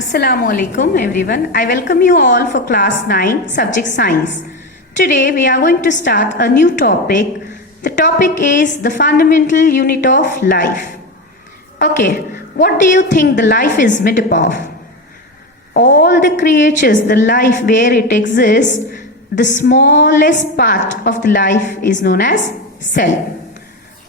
Assalamu alaikum everyone. I welcome you all for class 9 subject science. Today we are going to start a new topic. The topic is the fundamental unit of life. Okay, what do you think the life is made up of? All the creatures, the life where it exists, the smallest part of the life is known as cell.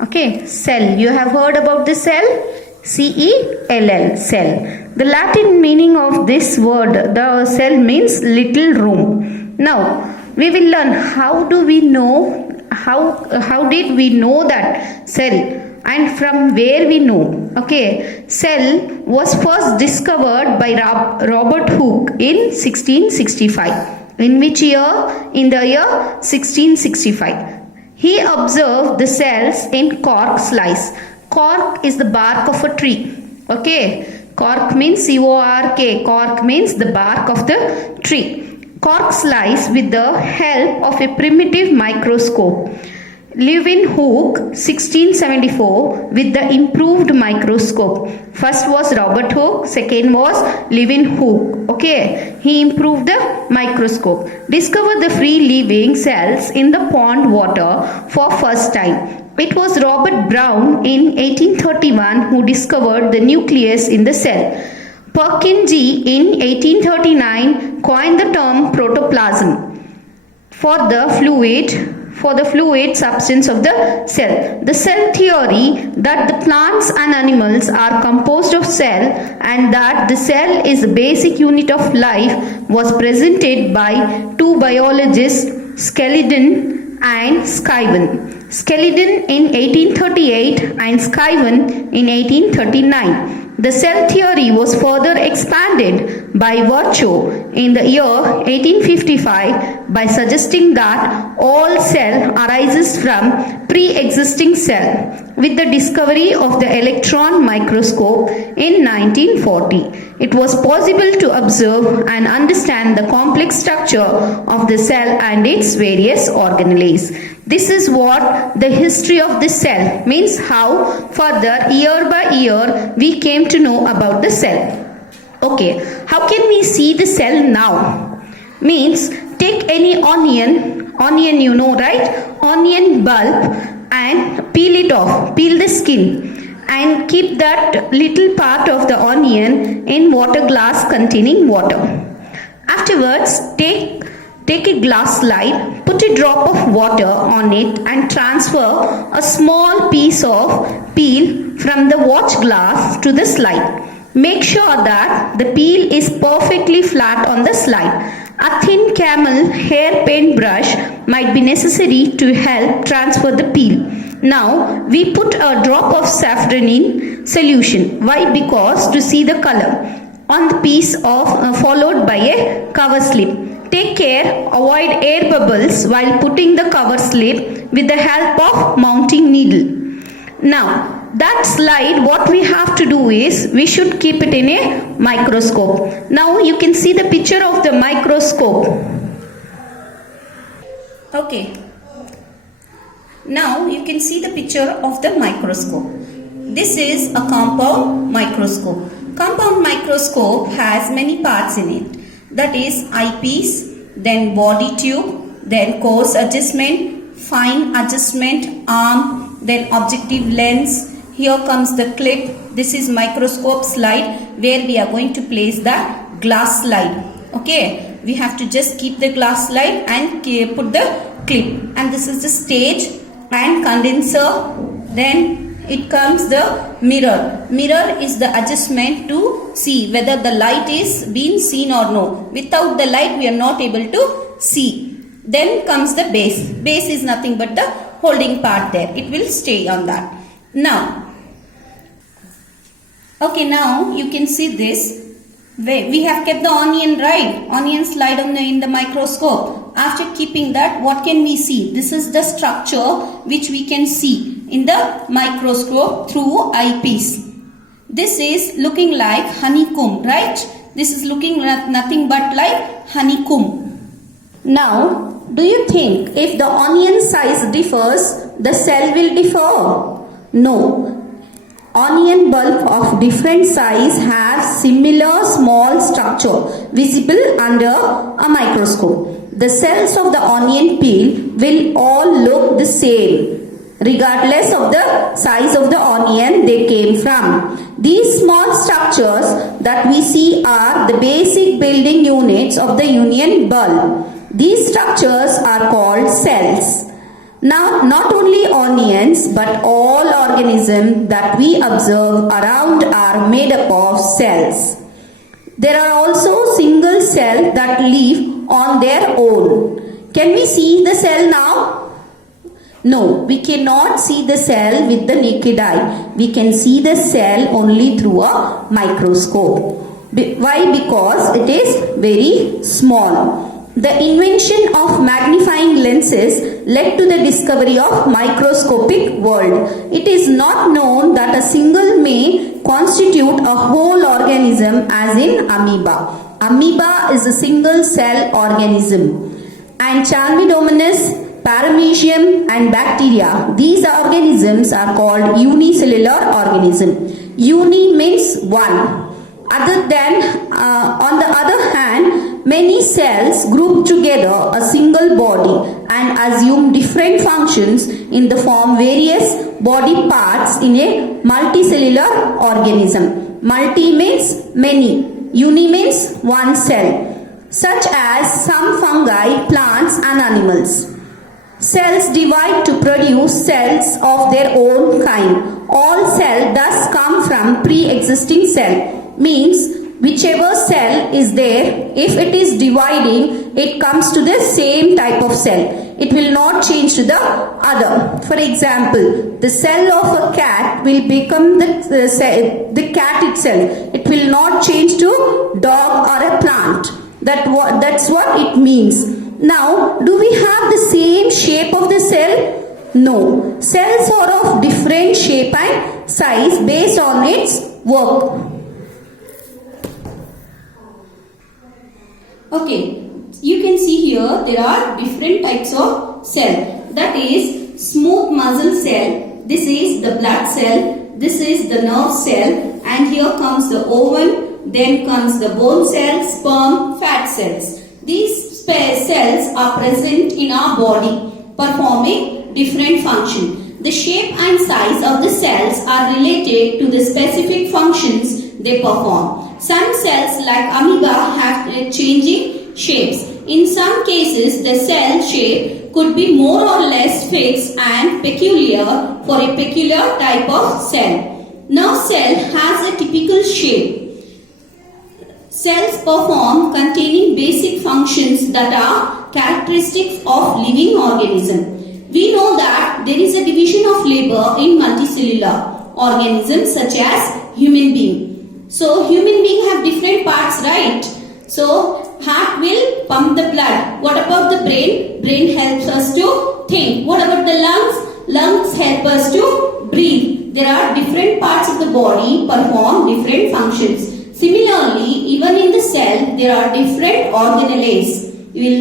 Okay, cell. You have heard about the cell? C-E-L-L, cell. The Latin meaning of this word, the cell, means little room. Now, we will learn how do we know, how did we know that cell and from where we know. Okay, cell was first discovered by Robert Hooke in 1665. In which year? In the year 1665. He observed the cells in cork slice. Cork is the bark of a tree. Okay, cork means C-O-R-K. Cork means the bark of the tree. Cork slice with the help of a primitive microscope. Leuwenhoek, Hooke, 1674, with the improved microscope. First was Robert Hooke, second was Leuwenhoek. Okay, he improved the microscope. Discovered the free living cells in the pond water for first time. It was Robert Brown in 1831 who discovered the nucleus in the cell. Purkinje in 1839 coined the term protoplasm for the fluid substance of the cell. The cell theory that the plants and animals are composed of cell and that the cell is the basic unit of life was presented by two biologists, Std and Ix. Std in 1838 and Ix in 1839. The cell theory was further expanded by Virchow in the year 1855 by suggesting that all cell arises from pre-existing cell with the discovery of the electron microscope in 1940. It was possible to observe and understand the complex structure of the cell and its various organelles. This is what the history of the cell means, how further year by year we came to know about the cell. Okay, how can we see the cell now? Means take any onion you know, right? Onion bulb and peel it off, peel the skin and keep that little part of the onion in water glass containing water. Afterwards, take a glass slide, put a drop of water on it and transfer a small piece of peel from the watch glass to the slide. Make sure that the peel is perfectly flat on the slide. A thin camel hair paintbrush might be necessary to help transfer the peel. Now we put a drop of saffron in solution. Why? Because to see the color on the piece of followed by a cover slip. Take care, avoid air bubbles while putting the cover slip with the help of mounting needle. Now that slide, what we have to do is we should keep it in a microscope. Now you can see the picture of the microscope. Okay. Now you can see the picture of the microscope. This is a compound microscope. Compound microscope has many parts in it. That is eyepiece, then body tube, then coarse adjustment, fine adjustment, arm, then objective lens. Here comes the clip. This is microscope slide where we are going to place the glass slide. Okay, we have to just keep the glass slide and put the clip. And this is the stage and condenser. Then it comes the mirror. Mirror is the adjustment to see whether the light is being seen or no. Without the light we are not able to see. Then comes the base. Base is nothing but the holding part there. It will stay on that. Now, okay, now you can see this. We have kept the onion, right? Onion slide in the microscope. After keeping that, what can we see? This is the structure which we can see in the microscope through eyepiece. This is looking like honeycomb, right? This is looking nothing but like honeycomb. Now, do you think if the onion size differs, the cell will differ? No. onion bulb of different size have similar small structure visible under a microscope. The cells of the onion peel will all look the same regardless of the size of the onion they came from. These small structures that we see are the basic building units of the onion bulb. These structures are called cells. Now, not only onions but all organisms that we observe around are made up of cells. There are also single cells that live on their own. Can we see the cell now? No, we cannot see the cell with the naked eye. We can see the cell only through a microscope. Why? Because it is very small. The invention of magnifying lenses led to the discovery of microscopic world. It is not known that a single may constitute a whole organism as in amoeba. Amoeba is a single cell organism. And Chalmidomonas, Paramecium and bacteria, these organisms are called unicellular organism. Uni means one. On the other hand, many cells group together a single body and assume different functions in the form various body parts in a multicellular organism. Multi means many. Uni means one cell, such as some fungi, plants and animals. Cells divide to produce cells of their own kind. All cells thus come from pre-existing cell. Means whichever cell is there, if it is dividing, it comes to the same type of cell. It will not change to the other. For example, the cell of a cat will become the cat itself. It will not change to dog or a plant. That's what it means. Now, do we have the same shape of the cell? No. Cells are of different shape and size based on its work. Okay, you can see here there are different types of cell. That is smooth muscle cell. This is the blood cell. This is the nerve cell. And here comes the ovum. Then comes the bone cells, sperm, fat cells. These cells are present in our body, performing different functions. The shape and size of the cells are related to the specific functions they perform. Some cells like amoeba have changing shapes. In some cases, the cell shape could be more or less fixed and peculiar for a peculiar type of cell. Nerve cell has a typical shape. Cells perform containing basic functions that are characteristic of living organism. We know that there is a division of labor in multicellular organisms such as human being. So human being have different parts, right? So heart will pump the blood. What about the brain? Brain helps us to think. What about the lungs? Lungs help us to breathe. There are different parts of the body perform different functions. Similarly, even in the cell, there are different organelles.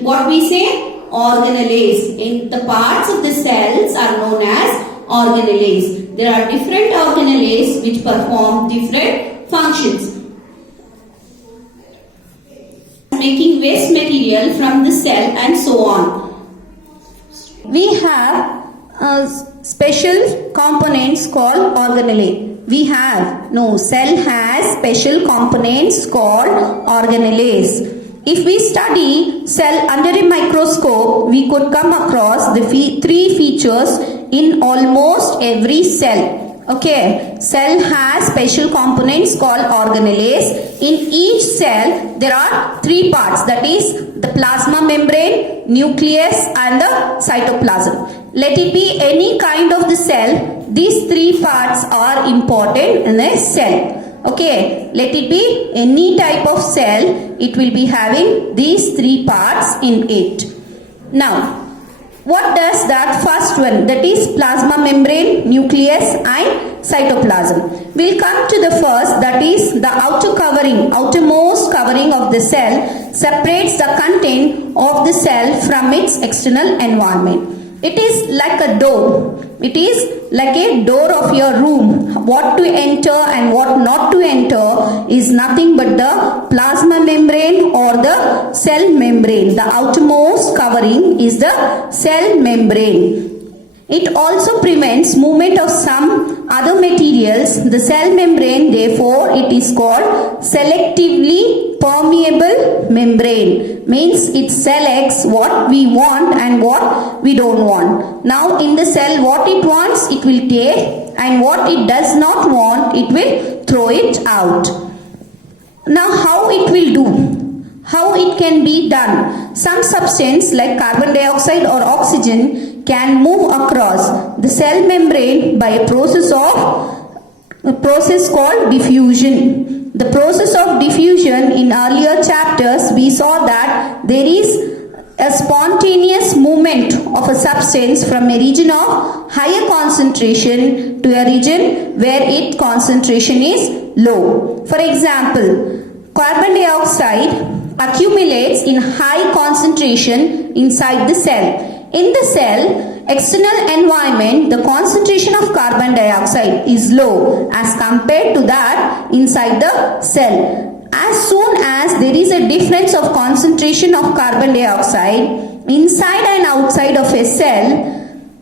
What we say? Organelles. In the parts of the cells are known as organelles. There are different organelles which perform different functions. Making waste material from the cell and so on. We have special components called organelle. Cell has special components called organelles. If we study cell under a microscope, we could come across the three features in almost every cell. Okay, cell has special components called organelles. In each cell, there are three parts, that is the plasma membrane, nucleus and the cytoplasm. Let it be any kind of the cell, these three parts are important in a cell. Okay, let it be any type of cell, it will be having these three parts in it. Now, what does that first one, that is plasma membrane, nucleus and cytoplasm. We'll come to the first, that is the outermost covering of the cell separates the content of the cell from its external environment. It is like a door. It is like a door of your room. What to enter and what not to enter is nothing but the plasma membrane or the cell membrane. The outermost covering is the cell membrane. It also prevents movement of some other materials. The cell membrane, therefore, it is called selectively permeable membrane. Means it selects what we want and what we don't want. Now in the cell, what it wants, it will take, and what it does not want, it will throw it out. Now how it will do? How it can be done? Some substance like carbon dioxide or oxygen can move across the cell membrane by a process called diffusion. The process of diffusion, in earlier chapters we saw that there is a spontaneous movement of a substance from a region of higher concentration to a region where its concentration is low. For example, carbon dioxide accumulates in high concentration inside the cell. In the cell external environment, the concentration of carbon dioxide is low as compared to that inside the cell. As soon as there is a difference of concentration of carbon dioxide inside and outside of a cell,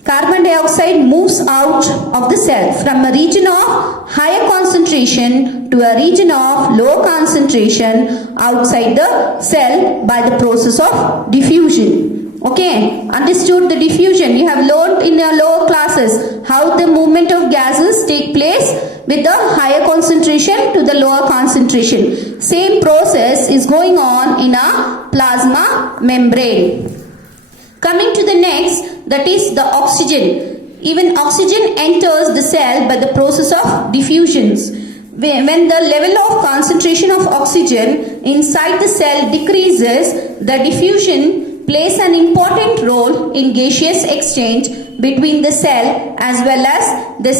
carbon dioxide moves out of the cell from a region of higher concentration to a region of low concentration outside the cell by the process of diffusion. Okay, understood the diffusion? You have learned in your lower classes how the movement of gases take place with the higher concentration to the lower concentration. Same process is going on in a plasma membrane. Coming to the next, that is the oxygen. Even oxygen enters the cell by the process of diffusions. When the level of concentration of oxygen inside the cell decreases, the diffusion plays an important role in gaseous exchange between the cell as well as the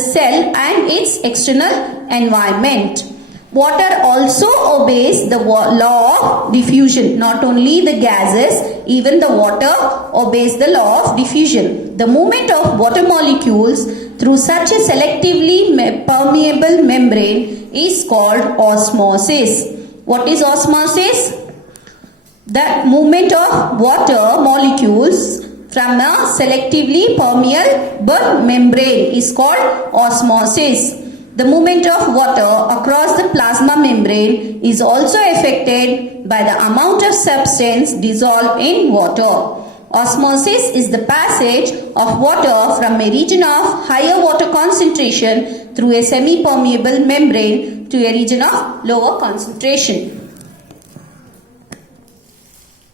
cell and its external environment. Water also obeys the law of diffusion. Not only the gases, even the water obeys the law of diffusion. The movement of water molecules through such a selectively permeable membrane is called osmosis. What is osmosis? The movement of water molecules from a selectively permeable membrane is called osmosis. The movement of water across the plasma membrane is also affected by the amount of substance dissolved in water. Osmosis is the passage of water from a region of higher water concentration through a semi-permeable membrane to a region of lower concentration.